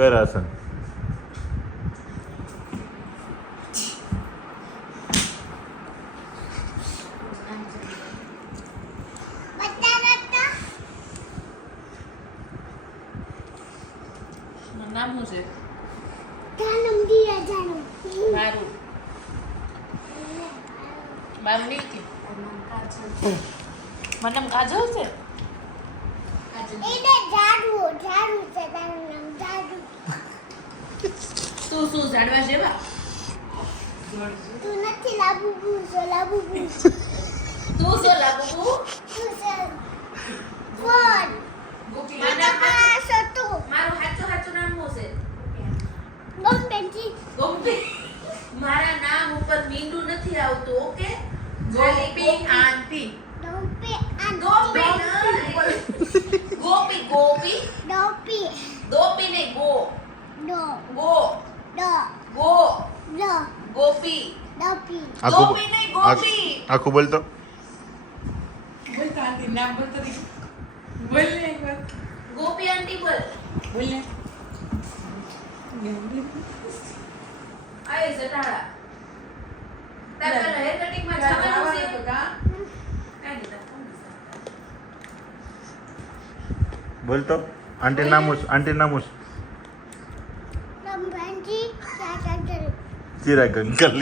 કર આસન. નામ શું છે? જાનમ દિયા જાનમ. મારું મારું નહીં કે મારું નામ કાજલ છે. એને જાડુ જાડુ છે તારું નામ જાડુ. તું શું જાડવા જેવા? તું નથી લાબુબુ છો લાબુબુ. તું શું લાગુ? તું છે ફોન. આ સતુ મારું સાચું નામ શું છે? ગોમબેજી. ગોપી. મારા નામ ઉપર મીંડું નથી આવતું. ઓકે, ગોપી આંટી. ડોપી આ ગોપી ગોપી ગોપી ડોપી ગોપી ને ગો ડો ગો ડો ગો ડો ગોપી ડોપી. ગોપી ને ગોપી. આખું બોલતો. બોલતા આંટી નામ બોલતા હતી. બોલ ને એકવાર. ગોપી આંટી બોલ. બોલ ને. આય જટાડા. તારા હેર કટિંગ માં જવાનું જવાનું છે? તો કા? કાંઈ નહીં, તારા બોલતો. આંટી નામુસ. આંટી નામુસ. રમભાનજી ચાચા ચલ. ચિરાગ અંકલ.